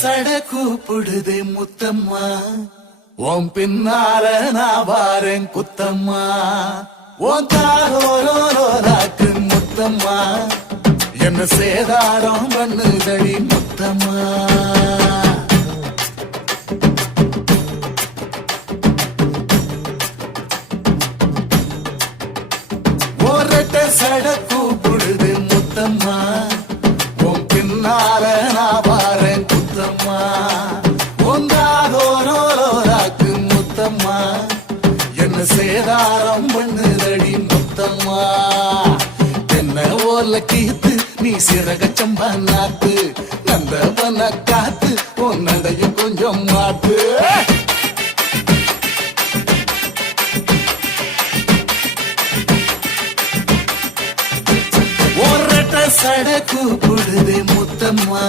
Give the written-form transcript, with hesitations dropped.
சட கூப்பிடுதே முத்தம்மா, உன் பின்னால நான் வாரேன் குத்தம்மா. உன் தாரோராக்கு முத்தம்மா, என்ன சேதாரம் பண்ணுதடி முத்தம்மா. ஒரட்ட சட கூப்பிடுது முத்தம்மா, உன் பின்னால நான் வாரேன் குத்தம்மா. ஒன்றாதோராக்கு முத்தம்மா, என்ன சேதாரம் பண்ணுதடி முத்தம்மா. என்ன ஓல கீத்து நீ சிறகச்சம்பா நாத்து, நந்தவன காத்து உன் நடையும் கொஞ்சம் மாத்து. ஒரட்ட சட கூப்பிடுதே முத்தம்மா.